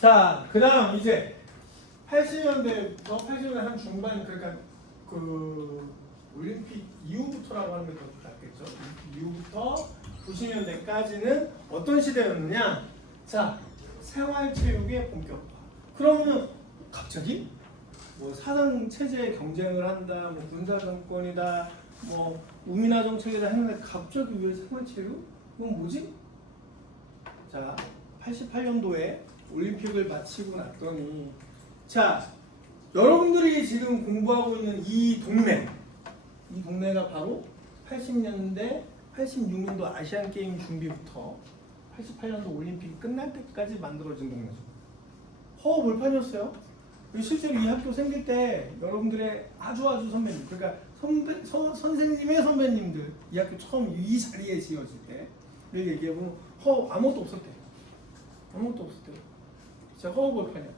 자, 그 다음 이제 80년대부터 80년대 한 중반, 그러니까 그 올림픽 이후부터라고 하는 게 더 낫겠죠. 이후부터 90년대까지는 어떤 시대였느냐? 자, 생활체육의 본격화. 그러면은 갑자기 뭐 사상 체제 경쟁을 한다, 뭐 군사 정권이다, 뭐 우민화 정책이다 했는데 갑자기 왜 생활체육? 이건 뭐지? 자, 88년도에 올림픽을 마치고 났더니, 자, 여러분들이 지금 공부하고 있는 이 동네가 바로 80년대, 86년도 아시안 게임 준비부터 88년도 올림픽이 끝날 때까지 만들어진 동네죠. 몰판이었어요. 실제로 이 학교 생길 때 여러분들의 아주 선배님, 그러니까 선생님의 선배님들, 이 학교 처음 이 자리에 지어질 때를 얘기해보면 아무것도 없었대요. 아무것도 없었대요. 진짜 허허벌판이야.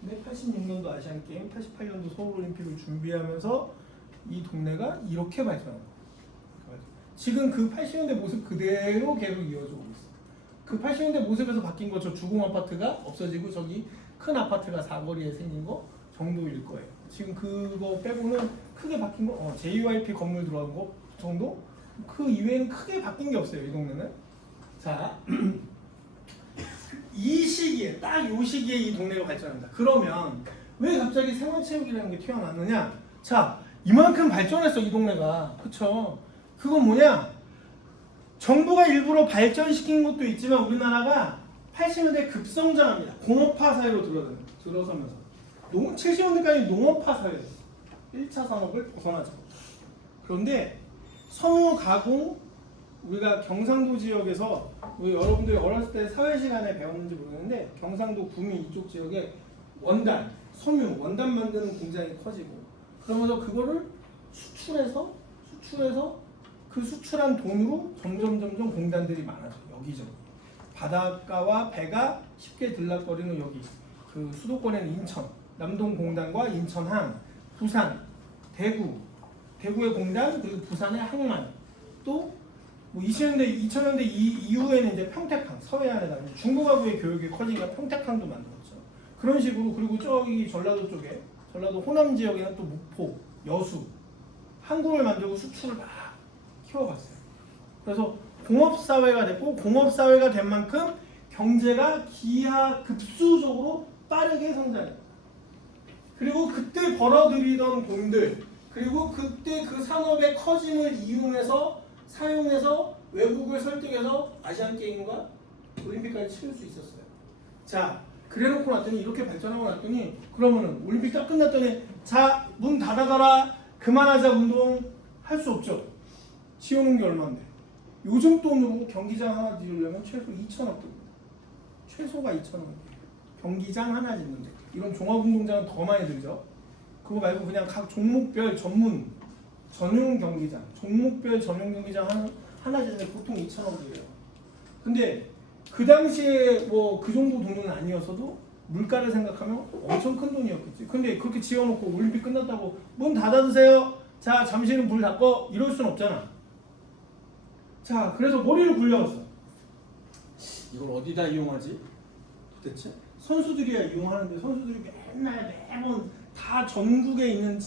근데 86년도 아시안게임, 88년도 서울올림픽을 준비하면서 이 동네가 이렇게 발전한 거예요. 지금 그 80년대 모습 그대로 계속 이어져 오고 있어요. 그 80년대 모습에서 바뀐 거, 저 주공 아파트가 없어지고 저기 큰 아파트가 사거리에 생긴 거 정도일 거예요. 지금 그거 빼고는 크게 바뀐 거, JYP 건물 들어간 거 정도? 그 이외에는 크게 바뀐 게 없어요, 이 동네는. 자, 이 시기에, 딱 이 시기에 이 동네가 발전합니다. 그러면 왜 갑자기 생활체육이라는 게 튀어나왔느냐? 자, 이만큼 발전했어, 이 동네가. 그쵸? 그건 뭐냐? 정부가 일부러 발전시킨 것도 있지만 우리나라가 80년대 급성장합니다. 공업화 사회로 들어서면서 70년대까지 농업화 사회였어. 1차 산업을 벗어나죠. 그런데 성우 가공, 우리가 경상도 지역에서, 여러분들이 어렸을 때 사회 시간에 배웠는지 모르겠는데 경상도 구미 이쪽 지역에 원단, 섬유, 원단 만드는 공장이 커지고, 그러면서 그거를 수출해서 그 수출한 돈으로 점점 공단들이 많아져. 여기저기 바닷가와 배가 쉽게 들락거리는 여기, 그 수도권에는 인천, 남동공단과 인천항, 부산, 대구의 공단, 그리고 부산의 항만, 또 2000년대 이후에는 이제 평택항, 서해안에다 중국하고의 교육이 커지니까 평택항도 만들었죠. 그런 식으로. 그리고 저기 전라도 쪽에, 전라도 호남 지역에는 또 목포, 여수, 항구를 만들고 수출을 막 키워갔어요. 그래서 공업사회가 됐고, 공업사회가 된 만큼 경제가 기하급수적으로 빠르게 성장했다. 그리고 그때 벌어들이던 돈들, 그리고 그때 그 산업의 커짐을 사용해서 외국을 설득해서 아시안게임과 올림픽까지 치를 수 있었어요. 자, 그래놓고 났더니, 이렇게 발전하고 났더니, 그러면은 올림픽 딱 끝났더니, 자, 문 닫아가라, 그만하자 운동 할 수 없죠. 지어놓은 게 얼마인데. 요즘 돈으로 경기장 하나 지으려면 최소 2천억 듭니다. 최소가 2천억. 경기장 하나 짓는데. 이런 종합운동장은 더 많이 들죠. 그거 말고 그냥 각 종목별 전용 경기장, 종목별 전용 경기장 하나 짓는데 보통 2천억이에요. 근데 그 당시에 뭐 그 정도 돈은 아니었어도 물가를 생각하면 엄청 큰 돈이었겠지. 근데 그렇게 지어놓고 올림픽 끝났다고 문 닫아주세요, 자 잠시는 불 닫고, 이럴 순 없잖아. 자, 그래서 머리를 굴려왔어. 이걸 어디다 이용하지? 도대체? 선수들이야 이용하는데, 선수들이 매번 다 전국에 있는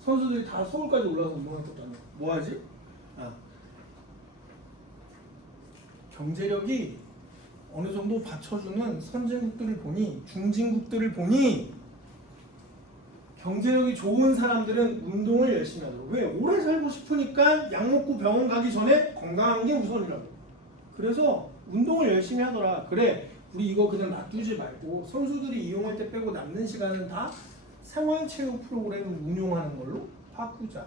선수들이 다 서울까지 올라가서 운동할 것도 아니고 뭐 하지? 경제력이 어느 정도 받쳐주는 선진국들을 보니, 중진국들을 보니, 경제력이 좋은 사람들은 운동을 열심히 하더라고. 왜? 오래 살고 싶으니까 약 먹고 병원 가기 전에 건강한 게 우선이라고. 그래서 운동을 열심히 하더라. 그래, 우리 이거 그냥 놔두지 말고 선수들이 이용할 때 빼고 남는 시간은 다 생활체육 프로그램을 운용하는 걸로 바꾸자.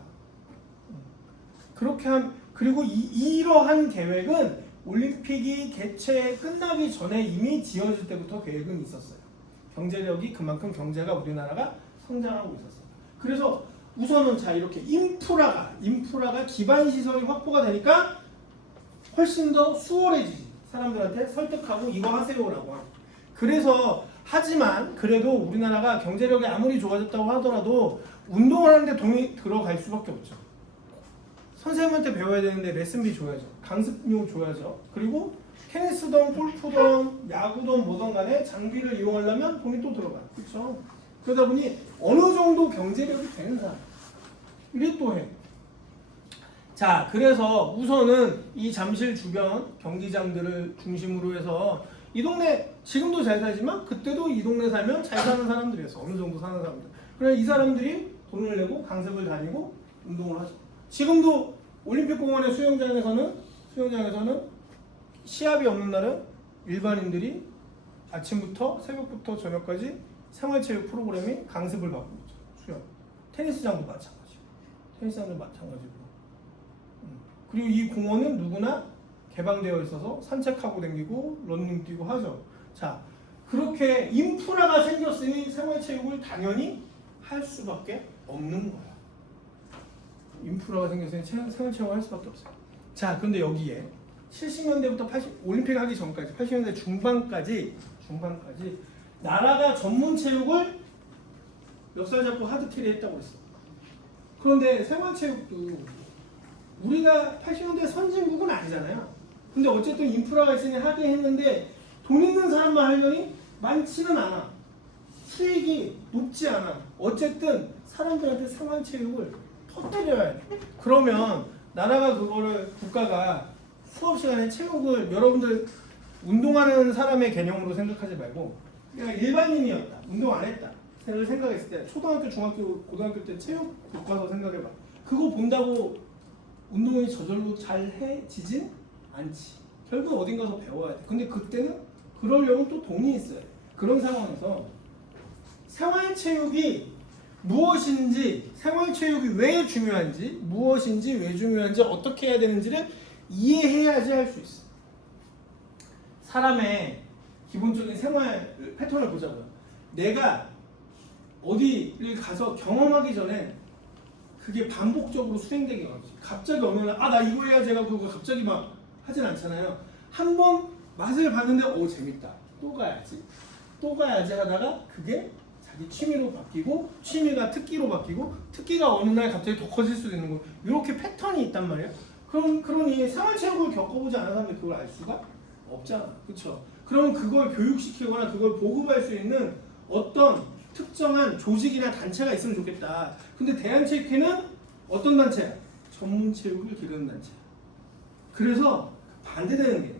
그렇게 그리고 이러한 계획은 올림픽이 개최 끝나기 전에 이미 지어질 때부터 계획은 있었어요. 경제력이 그만큼 경제가 우리나라가 성장하고 있었어요. 그래서 우선은 자, 이렇게 인프라가 기반 시설이 확보가 되니까 훨씬 더 수월해지지. 사람들한테 설득하고 이거 하세요라고 하고. 그래서 하지만 그래도 우리나라가 경제력이 아무리 좋아졌다고 하더라도 운동을 하는데 돈이 들어갈 수밖에 없죠. 선생님한테 배워야 되는데 레슨비 줘야죠. 강습료 줘야죠. 그리고 테니스든 골프든 야구든 뭐든 간에 장비를 이용하려면 돈이 또 들어가. 그렇죠? 그러다 보니 어느 정도 경제력이 되는 사람 이리 또 해. 자, 그래서 우선은 이 잠실 주변 경기장들을 중심으로 해서 이 동네 지금도 잘 살지만 그때도 이 동네 살면 잘 사는 사람들이었어. 어느 정도 사는 사람들. 그래 이 사람들이 돈을 내고 강습을 다니고 운동을 하죠. 지금도 올림픽공원의 수영장에서는 시합이 없는 날은 일반인들이 아침부터 새벽부터 저녁까지 생활체육 프로그램이 강습을 받고 있죠. 수영. 테니스장도 마찬가지고. 그리고 이 공원은 누구나 개방되어 있어서 산책하고 다니고 러닝 뛰고 하죠. 자, 그렇게 인프라가 생겼으니 생활체육을 당연히 할 수밖에 없는 거야. 인프라가 생겼으니 생활체육을 할 수밖에 없어요. 자, 그런데 여기에 70년대부터 올림픽 하기 전까지 80년대 중반까지 나라가 전문 체육을 멱살 잡고 하드캐리 했다고 했어. 그런데 생활체육도 우리가 80년대 선진국은 아니잖아요. 근데 어쨌든 인프라가 있으니 하게 했는데 돈 있는 사람만 하려니 많지는 않아. 수익이 높지 않아. 어쨌든 사람들한테 생활체육을 터뜨려야 돼. 그러면 나라가 그거를 국가가 수업 시간에 체육을 여러분들 운동하는 사람의 개념으로 생각하지 말고 그냥 일반인이었다. 운동 안 했다. 를 생각했을 때 초등학교, 중학교, 고등학교 때 체육 교과서 생각해봐. 그거 본다고 운동이 저절로 잘해지진 않지. 결국 어딘 가서 배워야 돼. 근데 그때는 그러려면 또 돈이 있어야 돼. 그런 상황에서 생활체육이 무엇인지, 생활체육이 왜 중요한지, 무엇인지, 왜 중요한지, 어떻게 해야 되는지를 이해해야지 할 수 있어. 사람의 기본적인 생활 패턴을 보자고요. 내가 어디를 가서 경험하기 전에 그게 반복적으로 수행되게 가지. 갑자기 어느 날 나 이거 해야지 해가 그거 갑자기 막 하진 않잖아요. 한번 맛을 봤는데 재밌다. 또 가야지 하다가 그게 자기 취미로 바뀌고 취미가 특기로 바뀌고 특기가 어느 날 갑자기 더 커질 수도 있는 거예요. 이렇게 패턴이 있단 말이에요. 그러니 생활체육을 겪어보지 않은 사람이 그걸 알 수가 없잖아. 그렇죠? 그러면 그걸 교육시키거나 그걸 보급할 수 있는 어떤 특정한 조직이나 단체가 있으면 좋겠다. 근데 대한체육회는 어떤 단체야? 전문체육을 기르는 단체야. 그래서 반대되는 게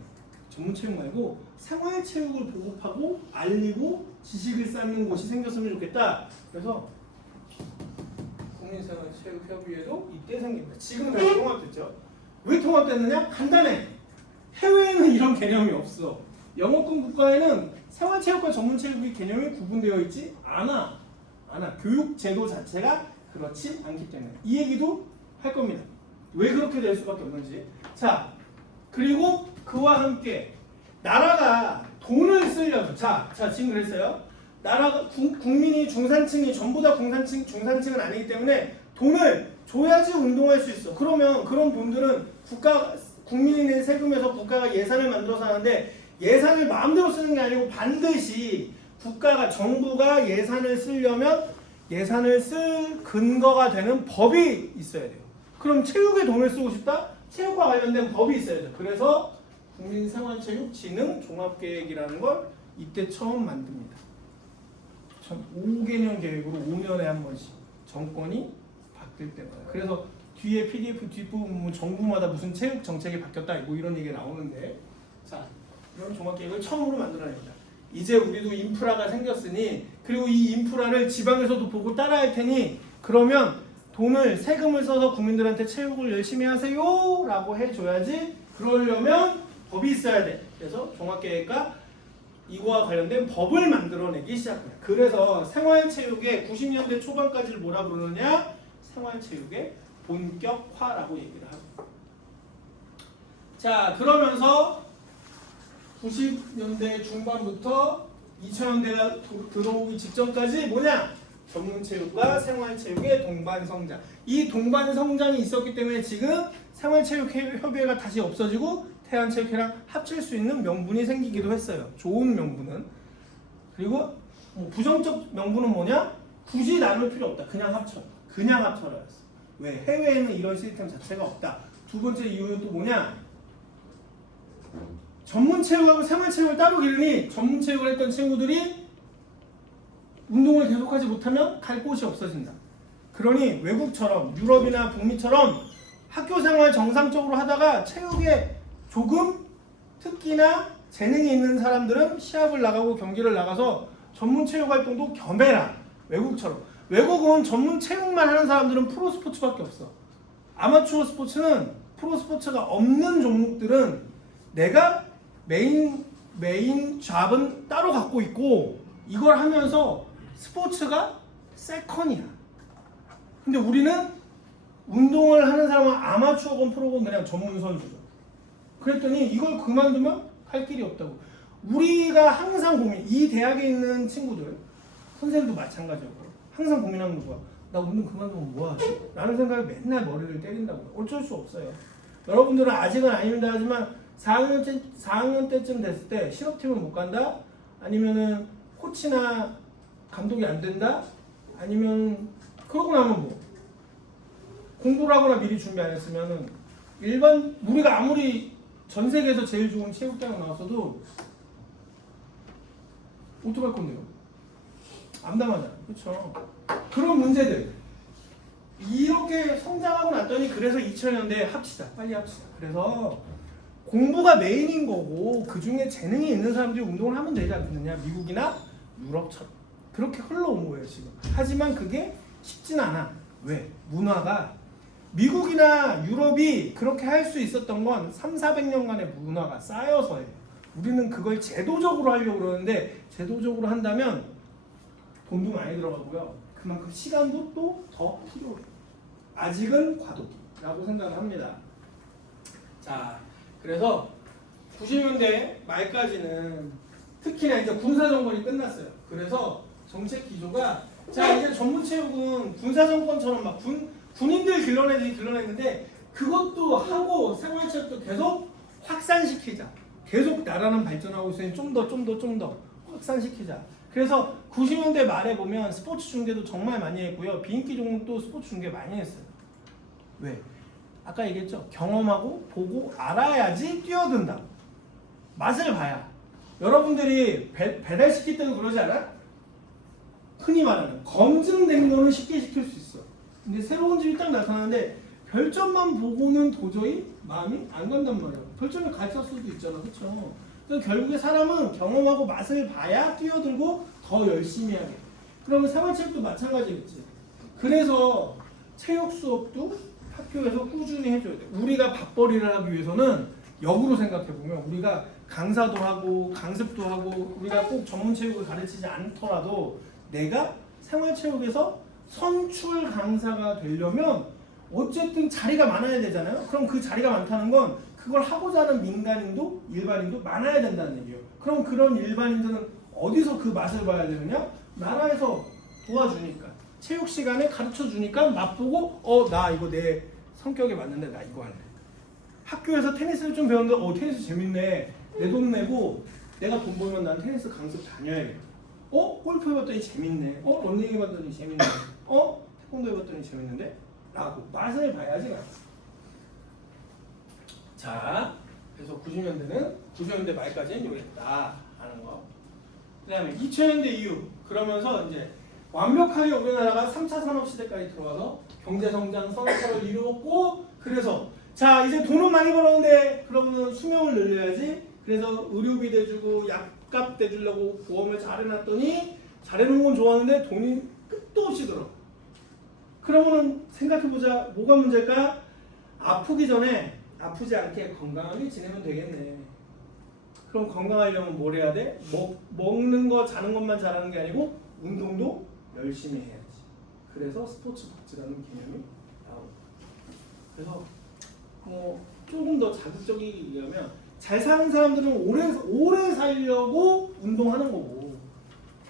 전문체육 말고 생활체육을 보급하고 알리고 지식을 쌓는 곳이 생겼으면 좋겠다. 그래서 국민생활체육협의회도 이때 생깁니다. 지금은 다시 통합됐죠. 왜 통합됐느냐? 간단해. 해외에는 이런 개념이 없어. 영어권 국가에는 생활체육과 전문체육의 개념이 구분되어 있지 않아. 교육제도 자체가 그렇지 않기 때문에. 이 얘기도 할 겁니다. 왜 그렇게 될 수밖에 없는지. 자, 그리고 그와 함께 나라가 돈을 쓰려면 지금 그랬어요. 나라가 국민이 중산층이 전부 다 중산층은 아니기 때문에 돈을 줘야지 운동할 수 있어. 그러면 그런 돈들은 국민이 낸 세금에서 국가가 예산을 만들어서 하는데 예산을 마음대로 쓰는 게 아니고 반드시 정부가 예산을 쓰려면 예산을 쓸 근거가 되는 법이 있어야 돼요. 그럼 체육에 돈을 쓰고 싶다? 체육과 관련된 법이 있어야 돼요. 그래서 국민생활체육진흥종합계획이라는 걸 이때 처음 만듭니다. 5개년 계획으로 5년에 한 번씩 정권이 바뀔 때마다. 그래서 뒤에 PDF 뒷부분 보면 정부마다 무슨 체육 정책이 바뀌었다 이런 얘기가 나오는데 자, 이런 종합계획을 처음으로 만들어냅니다. 이제 우리도 인프라가 생겼으니 그리고 이 인프라를 지방에서도 보고 따라할 테니 그러면 세금을 써서 국민들한테 체육을 열심히 하세요 라고 해줘야지. 그러려면 법이 있어야 돼. 그래서 종합계획과 이거와 관련된 법을 만들어내기 시작합니다. 그래서 생활체육의 90년대 초반까지를 뭐라 부르느냐? 생활체육의 본격화라고 얘기를 하고. 자, 그러면서 90년대 중반부터 2000년대가 들어오기 직전까지 뭐냐? 전문체육과 생활체육의 동반성장. 이 동반성장이 있었기 때문에 지금 생활체육협의회가 다시 없어지고 대한체육회랑 합칠 수 있는 명분이 생기기도 했어요. 좋은 명분은. 그리고 부정적 명분은 뭐냐? 굳이 나눌 필요 없다. 그냥 합쳐라 했어. 왜? 해외에는 이런 시스템 자체가 없다. 두 번째 이유는 또 뭐냐? 전문체육하고 생활체육을 따로 기르니 전문체육을 했던 친구들이 운동을 계속하지 못하면 갈 곳이 없어진다. 그러니 외국처럼 유럽이나 북미처럼 학교생활 정상적으로 하다가 체육에 조금 특기나 재능이 있는 사람들은 시합을 나가고 경기를 나가서 전문체육 활동도 겸해라. 외국처럼. 외국은 전문체육만 하는 사람들은 프로스포츠밖에 없어. 아마추어 스포츠는 프로스포츠가 없는 종목들은 내가 메인 잡은 따로 갖고 있고 이걸 하면서 스포츠가 세컨이야. 근데 우리는 운동을 하는 사람은 아마추어건 프로건 그냥 전문 선수죠. 그랬더니 이걸 그만두면 할 길이 없다고. 우리가 항상 고민, 이 대학에 있는 친구들, 선생님도 마찬가지였고 항상 고민하는 거 뭐야? 나 운동 그만두면 뭐하지? 라는 생각에 맨날 머리를 때린다고. 어쩔 수 없어요. 여러분들은 아직은 아닙니다 하지만 4학년 때쯤 됐을 때 실업팀은 못 간다? 아니면은 코치나 감독이 안 된다? 아니면 그러고 나면 뭐 공부를 하거나 미리 준비 안 했으면은 일반 우리가 아무리 전 세계에서 제일 좋은 체육대학 나왔어도 어떡할 건데요? 암담하잖아. 그렇죠? 그런 문제들 이렇게 성장하고 났더니 그래서 2000년대에 합치자. 빨리 합치자. 그래서 공부가 메인인 거고 그 중에 재능이 있는 사람들이 운동을 하면 되지 않겠느냐. 미국이나 유럽처럼 그렇게 흘러온 거예요 지금. 하지만 그게 쉽진 않아. 왜? 문화가 미국이나 유럽이 그렇게 할 수 있었던 건 300~400년간의 문화가 쌓여서예요. 우리는 그걸 제도적으로 하려고 그러는데 제도적으로 한다면 돈도 많이 들어가고요. 그만큼 시간도 또 더 필요해요. 아직은 과도기라고 생각을 합니다. 자, 그래서 90년대 말까지는 특히나 이제 군사정권이 끝났어요. 그래서 정책 기조가 자 이제 전문체육은 군사정권처럼 막 군인들 길러냈는데 그것도 하고 생활체육도 계속 확산시키자. 계속 나라는 발전하고 있으니 좀 더 확산시키자. 그래서 90년대 말에 보면 스포츠 중계도 정말 많이 했고요. 비인기 종목도 스포츠 중계 많이 했어요. 왜? 아까 얘기했죠. 경험하고 보고 알아야지 뛰어든다. 맛을 봐야. 여러분들이 배달시킬 때도 그러지 않아? 흔히 말하는 검증된 거는 쉽게 시킬 수 있어. 근데 새로운 집이 딱 나타나는데 별점만 보고는 도저히 마음이 안 간단 말이야. 별점이 갈칠 수도 있잖아. 그렇죠? 그래서 결국에 사람은 경험하고 맛을 봐야 뛰어들고 더 열심히 하게. 그러면 생활체육도 마찬가지겠지. 그래서 체육 수업도 학교에서 꾸준히 해줘야 돼. 우리가 밥벌이를 하기 위해서는 역으로 생각해보면 우리가 강사도 하고 강습도 하고 우리가 꼭 전문체육을 가르치지 않더라도 내가 생활체육에서 선출 강사가 되려면 어쨌든 자리가 많아야 되잖아요. 그럼 그 자리가 많다는 건 그걸 하고자 하는 민간인도 일반인도 많아야 된다는 얘기예요. 그럼 그런 일반인들은 어디서 그 맛을 봐야 되느냐? 나라에서 도와주니까 체육 시간에 가르쳐 주니까 맛보고 나 이거 내 성격에 맞는데 나 이거 할래. 학교에서 테니스를 좀 배웠는데 테니스 재밌네. 내 돈 내고 내가 돈 벌면 난 테니스 강습 다녀야겠다. 골프 해봤더니 재밌네. 런닝 해봤더니 재밌네. 태권도 해봤더니 재밌는데? 라고 맛을 봐야지. 자, 그래서 90년대 말까지는 이랬다 하는 거. 그 다음에 2000년대 이후 그러면서 이제 완벽하게 우리나라가 3차 산업시대까지 들어와서 경제성장 성과를 이루었고 그래서 자 이제 돈은 많이 벌었는데 그러면 수명을 늘려야지. 그래서 의료비 대주고 약값 대주려고 보험을 잘 해놨더니 잘해놓은 건 좋았는데 돈이 끝도 없이 들어. 그러면은 생각해보자. 뭐가 문제일까? 아프기 전에 아프지 않게 건강하게 지내면 되겠네. 그럼 건강하려면 뭘 해야 돼? 먹는 거 자는 것만 잘하는 게 아니고 운동도 열심히 해야지. 그래서 스포츠 복지라는 개념이 나오고. 그래서 조금 더 자극적이게 얘기하면 잘 사는 사람들은 오래 살려고 운동하는 거고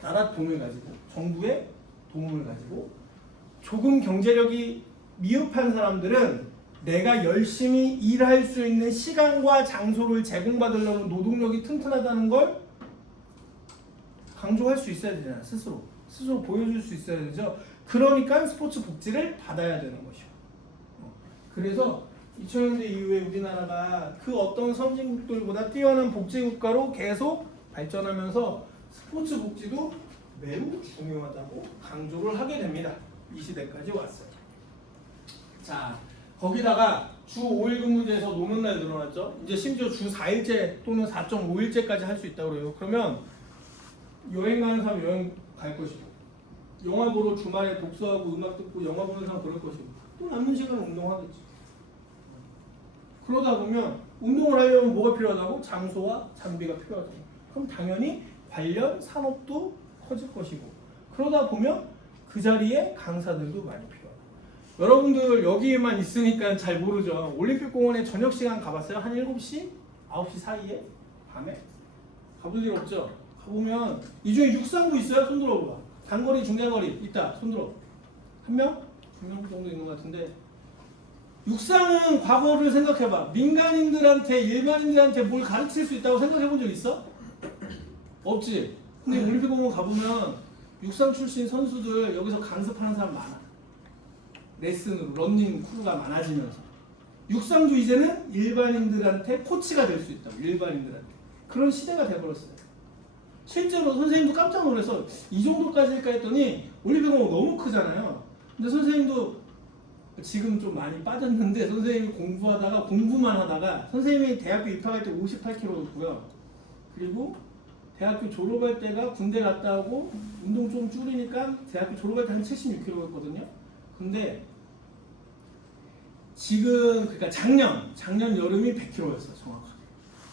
나라 돈을 가지고 정부의 도움을 가지고 조금 경제력이 미흡한 사람들은 내가 열심히 일할 수 있는 시간과 장소를 제공받으려면 노동력이 튼튼하다는 걸 강조할 수 있어야 되잖아. 스스로 보여줄 수 있어야 되죠. 그러니까 스포츠 복지를 받아야 되는 것이요. 그래서 2000년대 이후에 우리나라가 그 어떤 선진국들보다 뛰어난 복지국가로 계속 발전하면서 스포츠 복지도 매우 중요하다고 강조를 하게 됩니다. 이 시대까지 왔어요. 자, 거기다가 주 5일 근무제에서 노는 날 늘어났죠. 이제 심지어 주 4일제 또는 4.5일제까지 할 수 있다고 그래요. 그러면 여행 가는 사람 여행 갈 것이고, 영화 보러 주말에 독서하고 음악 듣고 영화 보는 사람 그럴 것이고, 또 남는 시간은 운동하겠지. 그러다 보면 운동을 하려면 뭐가 필요하다고? 장소와 장비가 필요하죠. 그럼 당연히 관련 산업도 커질 것이고, 그러다 보면 그 자리에 강사들도 많이 필요하고. 여러분들 여기에만 있으니까 잘 모르죠. 올림픽공원에 저녁 시간 가봤어요? 한 7시? 9시 사이에? 밤에? 가볼 일 없죠? 가보면 이 중에 육상부 있어요? 손 들어봐. 단거리, 중장거리 있다. 손 들어. 한 명? 2명 정도 있는 것 같은데, 육상은 과거를 생각해봐. 민간인들한테, 일반인들한테 뭘 가르칠 수 있다고 생각해 본 적 있어? 없지. 근데 올림픽공원 가보면 육상 출신 선수들 여기서 강습하는 사람 많아. 레슨으로 런닝 크루가 많아지면서 육상도 이제는 일반인들한테 코치가 될 수 있다고. 일반인들한테 그런 시대가 돼버렸어요. 실제로 선생님도 깜짝 놀라서 이 정도까지일까 했더니 올림픽공원 너무 크잖아요. 근데 선생님도 지금 좀 많이 빠졌는데, 선생님이 공부만 하다가 선생님이 대학교 입학할 때 58kg였고요. 그리고 대학교 졸업할 때가 군대 갔다 오고 운동 좀 줄이니까 대학교 졸업할 때 한 76kg였거든요. 근데 지금, 그러니까 작년 여름이 100kg였어 정확하게.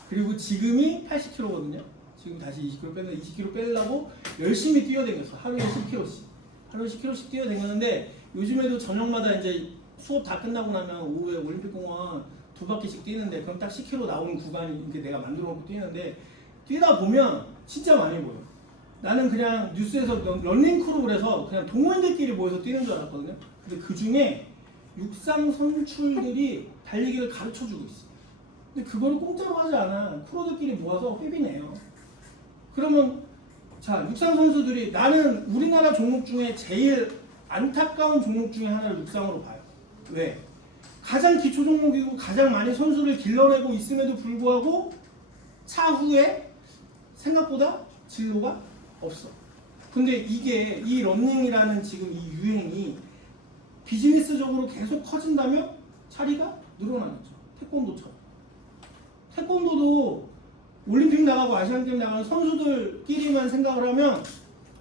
그리고 지금이 80kg거든요. 지금 다시 20kg 뺐는데 20kg 빼려고 열심히 뛰어다녔어. 하루에 10kg씩 뛰어다녔는데, 요즘에도 저녁마다 이제 수업 다 끝나고 나면 오후에 올림픽공원 2바퀴씩 뛰는데, 그럼 딱 10km 나오는 구간이 이렇게 내가 만들어 놓고 뛰는데, 뛰다 보면 진짜 많이 보여. 나는 그냥 뉴스에서 런닝크루 해서 그냥 동호인들끼리 모여서 뛰는 줄 알았거든요. 근데 그 중에 육상 선출들이 달리기를 가르쳐 주고 있어. 근데 그거를 공짜로 하지 않아. 프로들끼리 모아서 삐비내요. 그러면 자, 육상 선수들이, 나는 우리나라 종목 중에 제일 안타까운 종목 중에 하나를 육상으로 봐요. 왜? 가장 기초 종목이고 가장 많이 선수를 길러내고 있음에도 불구하고 차후에 생각보다 진로가 없어. 근데 이게, 이 러닝이라는 지금 이 유행이 비즈니스적으로 계속 커진다면 자리가 늘어나겠죠. 태권도처럼. 태권도도 올림픽 나가고 아시안게임 나가는 선수들끼리만 생각을 하면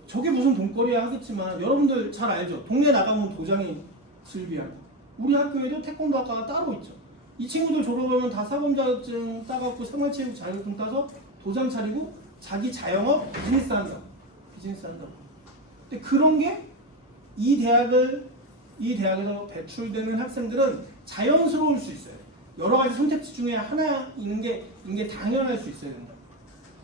저게 무슨 돈거리야 하겠지만, 여러분들 잘 알죠? 동네 나가면 도장이 즐비하고, 우리 학교에도 태권도 학과가 따로 있죠. 이 친구들 졸업하면 다 사범 자격증 따갖고 생활체육 자격증 따서 도장 차리고 자기 자영업 비즈니스 한다고. 근데 그런 게 이 대학에서 배출되는 학생들은 자연스러울 수 있어요. 여러 가지 선택지 중에 하나 있는 게 당연할 수 있어야 된다.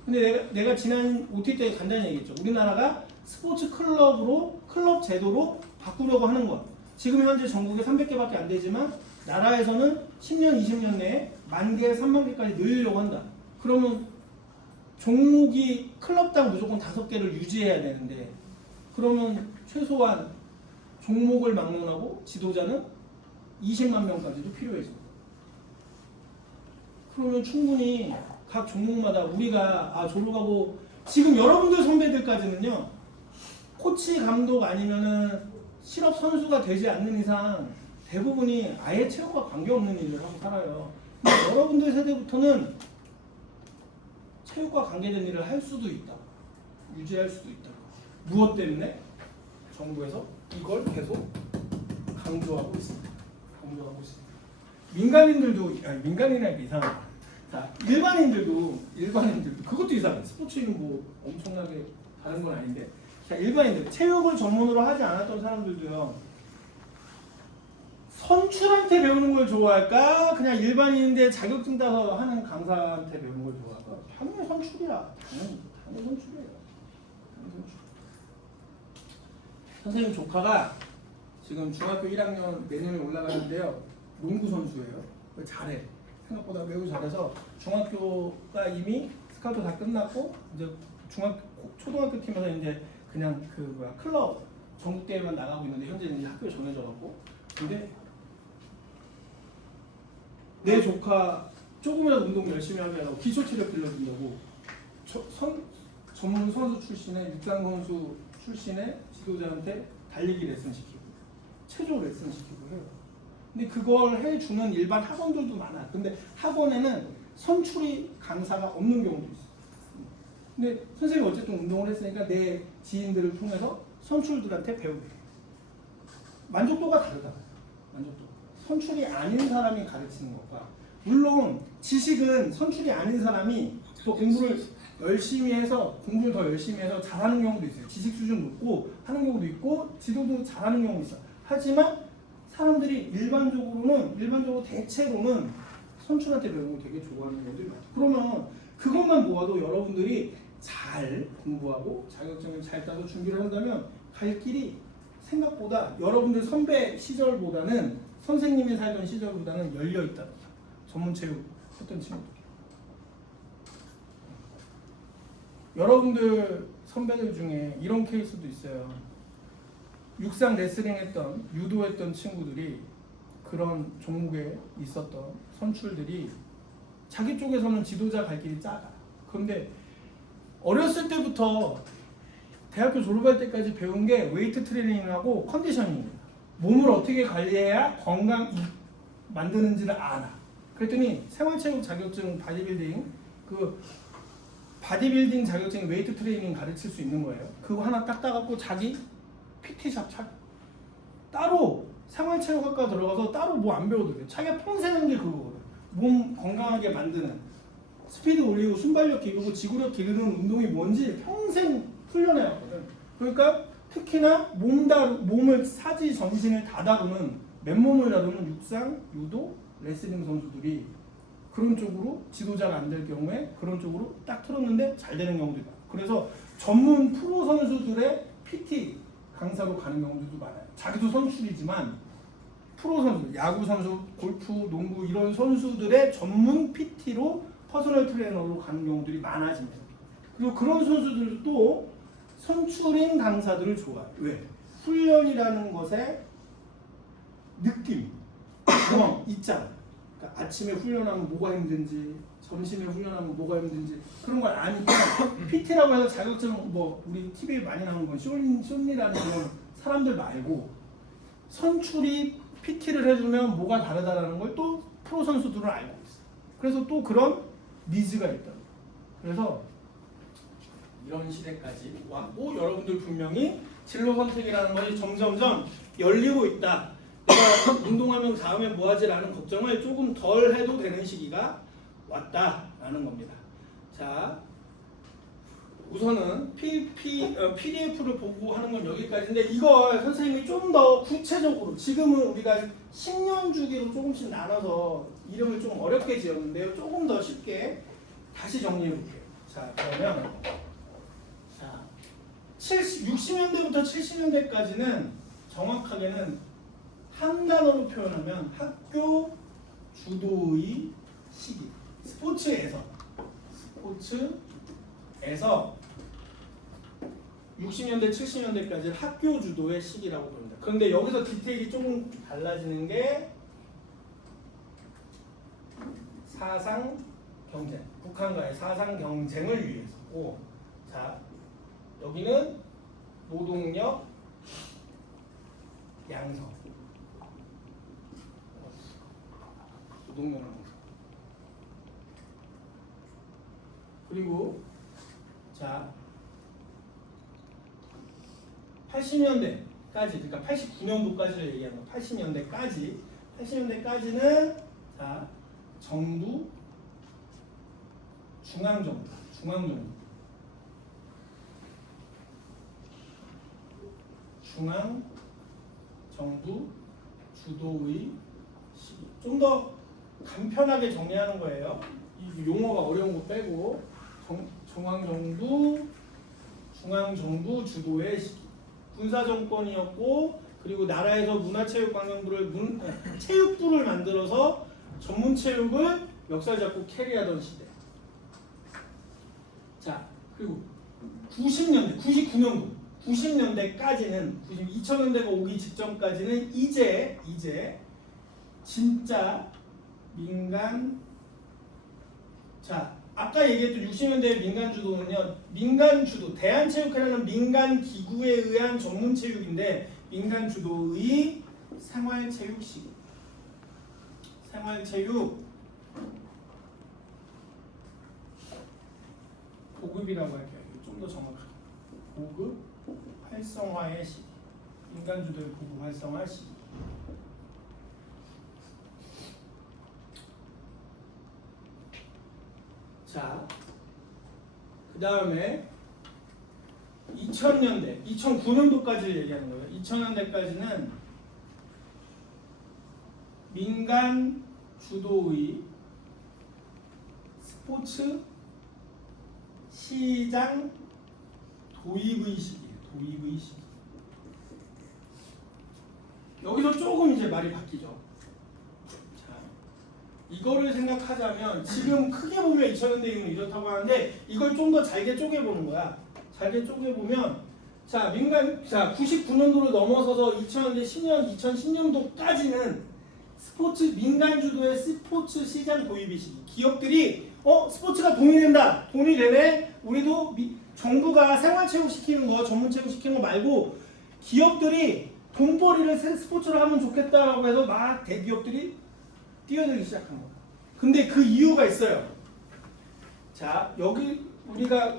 근데 내가 지난 OT 때 간단히 얘기했죠. 우리나라가 스포츠 클럽 제도로 바꾸려고 하는 것. 지금 현재 전국에 300개밖에 안 되지만 나라에서는 10년, 20년 내에 10,000개, 30,000개까지 늘리려고 한다. 그러면 종목이 클럽당 무조건 5개를 유지해야 되는데, 그러면 최소한 종목을 막론하고 지도자는 20만 명까지도 필요해집니다. 그러면 충분히 각 종목마다 우리가 졸로 가고, 지금 여러분들 선배들까지는요, 코치 감독 아니면은 실업 선수가 되지 않는 이상 대부분이 아예 체육과 관계없는 일을 하고 살아요. 근데 여러분들 세대부터는 체육과 관계된 일을 할 수도 있다. 유지할 수도 있다. 무엇 때문에? 정부에서 이걸 계속 강조하고 있습니다. 민간인이라니까 이상하다. 자, 일반인들도 그것도 이상해. 스포츠는 뭐 엄청나게 다른 건 아닌데, 자, 일반인들, 체육을 전문으로 하지 않았던 사람들도요, 선출한테 배우는 걸 좋아할까? 그냥 일반인인데 자격증 따서 하는 강사한테 배우는 걸 좋아할까? 당연히 선출이야. 당연히 선출이에요. 선생님 조카가 지금 중학교 1학년 내년에 올라가는데요, 농구 선수예요. 잘해. 생각보다 매우 잘해서 중학교가 이미 스카우트 다 끝났고, 이제 초등학교 팀에서 이제 그냥 클럽 전국 대회만 나가고 있는데, 현재 이제 학교에 전해져갖고. 근데 내 조카 조금이라도 운동 열심히 하면 기초 체력 길러준다고 전문 선수 출신의 육상 선수 출신의 지도자한테 달리기 레슨 시키고 체조 레슨 시키고 해요. 근데 그걸 해주는 일반 학원들도 많아. 근데 학원에는 선출이 강사가 없는 경우도 있어. 근데 선생님이 어쨌든 운동을 했으니까 내 지인들을 통해서 선출들한테 배우게 해. 만족도가 다르다. 만족도. 선출이 아닌 사람이 가르치는 것과 물론 지식은 선출이 아닌 사람이 또 공부를 열심히 해서 공부를 더 열심히 해서 잘하는 경우도 있어요. 지식 수준 높고 하는 경우도 있고 지도도 잘하는 경우도 있어. 하지만 사람들이 일반적으로 대체로는 선출한테 배우는 거 되게 좋아하는 경우들이 많아요. 그러면 그것만 모아도 여러분들이 잘 공부하고 자격증을 잘 따서 준비를 한다면 갈 길이 생각보다 여러분들 선배 시절보다는 선생님이 살던 시절보다는 열려있다. 전문체육 했던 친구들. 여러분들 선배들 중에 이런 케이스도 있어요. 육상 레슬링 했던 유도 했던 친구들이 그런 종목에 있었던 선출들이 자기 쪽에서는 지도자 갈 길이 작아. 그런데 어렸을 때부터 대학교 졸업할 때까지 배운 게 웨이트 트레이닝하고 컨디셔닝이에요. 몸을 어떻게 관리해야 건강 만드는지를 알아. 그랬더니 생활체육 자격증 바디빌딩 자격증 웨이트 트레이닝 가르칠 수 있는 거예요. 그거 하나 딱 따갖고 자기 PT샵 따로 생활체육학과 들어가서 따로 뭐 안 배워도 돼. 자기가 평생 한 게 그거거든. 몸 건강하게 만드는 스피드 올리고 순발력 기르고 지구력 기르는 운동이 뭔지 평생 훈련해왔거든. 그러니까 특히나 몸을 사지 정신을 다 다루는 맨몸을 다루는 육상, 유도, 레슬링 선수들이 그런 쪽으로 지도자가 안 될 경우에 그런 쪽으로 딱 틀었는데 잘 되는 경우도 있고. 그래서 전문 프로 선수들의 PT 강사로 가는 경우들도 많아요. 자기도 선수이지만 프로 선수, 야구 선수, 골프, 농구 이런 선수들의 전문 PT로 퍼스널 트레이너로 가는 경우들이 많아집니다. 그리고 그런 선수들도 선출인 강사들을 좋아해요. 왜? 훈련이라는 것에 느낌, 경험 있잖아. 그러니까 아침에 훈련하면 뭐가 힘든지, 점심에 훈련하면 뭐가 힘든지 그런 걸 아니까 PT라고 해서 자격증 우리 TV에 많이 나오는 건 쇼니라는 그런 사람들 말고 선출이 PT를 해주면 뭐가 다르다라는 걸 또 프로 선수들은 알고 있어. 그래서 또 그런 니즈가 있다. 그래서 이런 시대까지 왔고 여러분들 분명히 진로 선택이라는 것이 점점점 열리고 있다. 내가 운동하면 다음에 뭐 하지라는 걱정을 조금 덜 해도 되는 시기가 왔다라는 겁니다. 자, 우선은 PDF를 보고 하는 건 여기까지인데 이걸 선생님이 좀 더 구체적으로 지금은 우리가 10년 주기로 조금씩 나눠서 이름을 좀 어렵게 지었는데요. 조금 더 쉽게 다시 정리해 볼게요. 자, 그러면 60년대부터 70년대까지는 정확하게는 한 단어로 표현하면 학교 주도의 시기. 스포츠에서 60년대, 70년대까지 학교 주도의 시기라고 부릅니다. 그런데 여기서 디테일이 조금 달라지는 게 사상 경쟁, 북한과의 사상 경쟁을 위해서고, 자, 여기는 노동력 양성, 노동력 양성. 그리고 자 80년대까지, 그러니까 89년도까지를 얘기하는 거. 80년대까지는 자 정부, 중앙정부, 중앙정부 주도의 시기. 좀 더 간편하게 정리하는 거예요. 이 용어가 어려운 거 빼고 중앙정부 주도의 시기. 군사정권이었고, 그리고 나라에서 문화체육관광부를 체육부를 만들어서 전문체육을 멱살 잡고 캐리하던 시대. 자, 그리고 90년대, 90년대까지는 2000년대가 오기 직전까지는 이제 진짜 민간. 자, 아까 얘기했던 60년대 민간 주도는요, 민간 주도, 대한체육회라는 민간 기구에 의한 전문 체육인데 민간 주도의 생활체육 시기. 생활체육 보급이라고 할게요. 좀 더 정확하게. 보급 활성화의 시기. 민간 주도의 보급 활성화 시기. 자, 그 다음에 2000년대, 2009년도까지 얘기하는 거예요. 2000년대까지는 민간 주도의 스포츠 시장 도입의 시기예요. 도입의 시기. 여기서 조금 이제 말이 바뀌죠. 자, 이거를 생각하자면 지금 크게 보면 2000년대 이후는 이렇다고 하는데 이걸 좀 더 잘게 쪼개보는 거야. 잘게 쪼개보면 자, 민간, 자, 99년도를 넘어서서 2000년대 10년, 2010년도까지는 스포츠 민간 주도의 스포츠 시장 도입이 시기. 기업들이 스포츠가 돈이 된다. 돈이 되네. 우리도 정부가 생활체육 시키는 거, 전문체육 시키는 거 말고 기업들이 돈벌이를 스포츠를 하면 좋겠다라고 해서 막 대기업들이 뛰어들기 시작한 거야. 근데 그 이유가 있어요. 자, 여기 우리가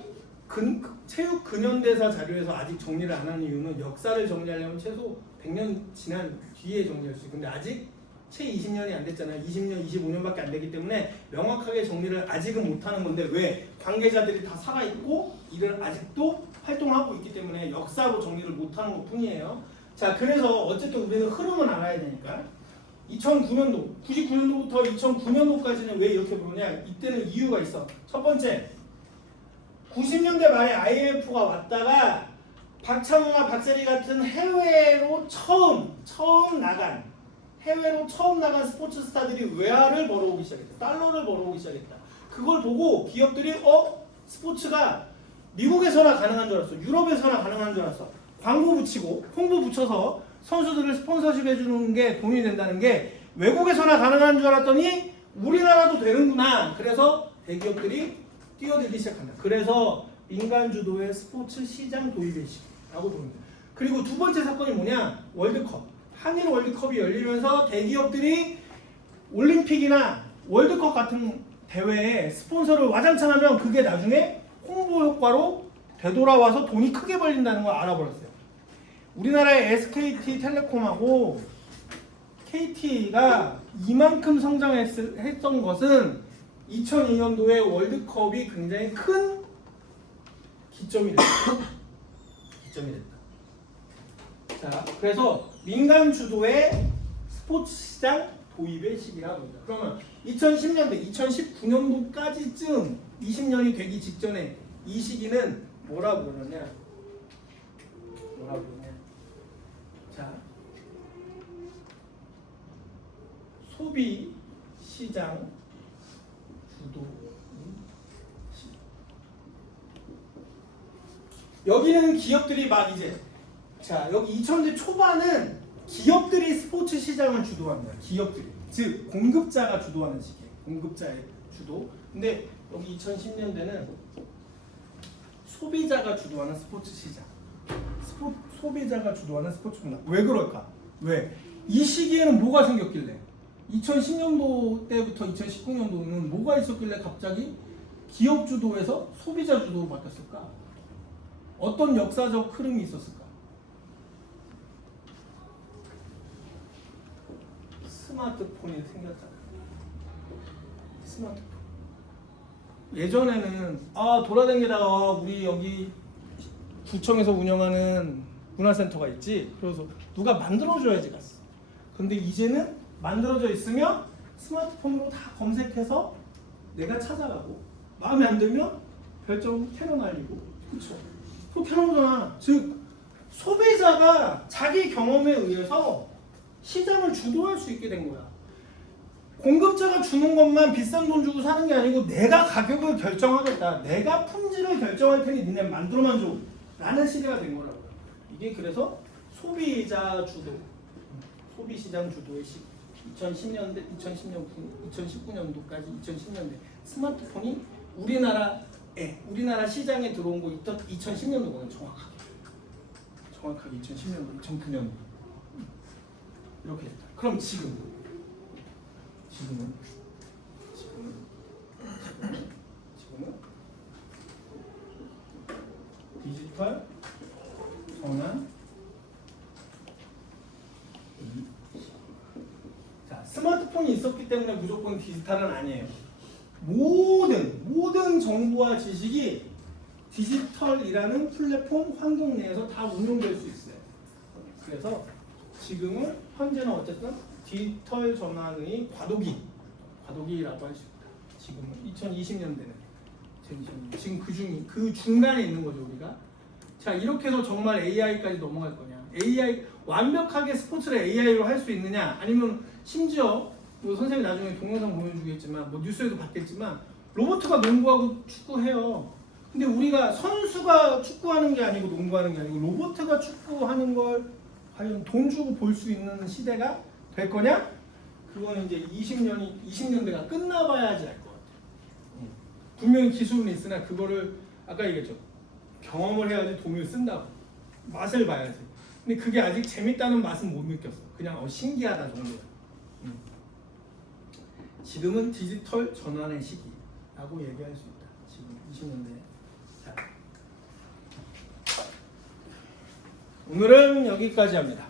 체육 근현대사 자료에서 아직 정리를 안 하는 이유는 역사를 정리하려면 최소 100년 지난 뒤에 정리할 수 있어요. 근데 아직 채 20년이 안 됐잖아요. 20년, 25년밖에 안 되기 때문에 명확하게 정리를 아직은 못하는 건데 왜? 관계자들이 다 살아있고 이를 아직도 활동하고 있기 때문에 역사로 정리를 못하는 것 뿐이에요. 자, 그래서 어쨌든 우리는 흐름은 알아야 되니까 2009년도, 99년도부터 2009년도까지는 왜 이렇게 보느냐? 이때는 이유가 있어. 첫 번째, 90년대 말에 IMF가 왔다가 박찬호나 박세리 같은 해외로 처음 나간 스포츠 스타들이 외화를 벌어오기 시작했다. 달러를 벌어오기 시작했다. 그걸 보고 기업들이 스포츠가 미국에서나 가능한 줄 알았어. 유럽에서나 가능한 줄 알았어. 광고 붙이고 홍보 붙여서 선수들을 스폰서십 해주는 게 돈이 된다는 게 외국에서나 가능한 줄 알았더니 우리나라도 되는구나. 그래서 대기업들이 뛰어들기 시작한다. 그래서 민간 주도의 스포츠 시장 도입의 시기라고 보는 거예요. 그리고 두 번째 사건이 뭐냐? 월드컵. 한일 월드컵이 열리면서 대기업들이 올림픽이나 월드컵 같은 대회에 스폰서를 와장창 하면 그게 나중에 홍보 효과로 되돌아와서 돈이 크게 벌린다는 걸 알아버렸어요. 우리나라의 SK텔레콤하고 KT가 이만큼 성장했던 것은 2002년도에 월드컵이 굉장히 큰 기점이 됐다. 자, 그래서 민간 주도의 스포츠 시장 도입의 시기라고 합니다. 그러면 2010년대, 2019년도까지쯤 20년이 되기 직전에 이 시기는 뭐라고 그러냐? 자, 소비 시장 주도. 여기는 기업들이 막 이제 자, 여기 2000년대 초반은 기업들이 스포츠 시장을 주도합니다. 기업들이. 즉 공급자가 주도하는 시기예요. 공급자의 주도. 근데 여기 2010년대는 소비자가 주도하는 스포츠 시장. 소비자가 주도하는 스포츠 문화. 왜 그럴까? 왜? 이 시기에는 뭐가 생겼길래? 2010년도 때부터 2019년도는 뭐가 있었길래 갑자기 기업 주도에서 소비자 주도로 바뀌었을까? 어떤 역사적 흐름이 있었을까? 스마트폰이 생겼잖아요. 스마트폰. 예전에는 돌아다니다가 우리 여기 구청에서 운영하는 문화센터가 있지. 그래서 누가 만들어줘야지 갔어. 근데 이제는 만들어져 있으면 스마트폰으로 다 검색해서 내가 찾아가고 마음에 안 들면 별점 캐러 날리고 그렇죠. 그렇게 하는 거잖아. 즉 소비자가 자기 경험에 의해서 시장을 주도할 수 있게 된 거야. 공급자가 주는 것만 비싼 돈 주고 사는 게 아니고 내가 가격을 결정하겠다. 내가 품질을 결정할 테니 니네 만들어만 줘. 라는 시대가 된 거라고요. 이게 그래서 소비자 주도, 소비시장 주도의 시기. 2010년대, 2019년도까지 2010년대 스마트폰이 우리나라 시장에 들어온 거 2010년도거든요. 정확하게 2010년도, 2009년도 이렇게 됐다. 그럼 지금은 디지털 전환 자, 스마트폰이 있었기 때문에 무조건 디지털은 아니에요. 모든 정보와 지식이 디지털이라는 플랫폼 환경 내에서 다 운용될 수 있어요. 그래서 지금은 현재는 어쨌든 디지털 전환의 과도기라고 할 수 있다. 지금은 2020년대는 지금 그 중간에 있는 거죠 우리가. 자, 이렇게 해서 정말 AI까지 넘어갈 거냐? AI 완벽하게 스포츠를 AI로 할 수 있느냐? 아니면 심지어 뭐 선생님이 나중에 동영상 보여주겠지만 뭐 뉴스에도 봤겠지만 로봇가 농구하고 축구해요. 근데 우리가 선수가 축구하는 게 아니고 농구하는 게 아니고 로봇가 축구하는 걸 과연 돈 주고 볼 수 있는 시대가 될 거냐? 그거는 이제 20년대가 끝나봐야지 알 것 같아요. 분명히 기술은 있으나 그거를 아까 얘기했죠. 경험을 해야지 돈을 쓴다고. 맛을 봐야지. 근데 그게 아직 재밌다는 맛은 못 느꼈어. 그냥 신기하다 정도야. 지금은 디지털 전환의 시기라고 얘기할 수 있다. 지금 20년대. 자, 오늘은 여기까지 합니다.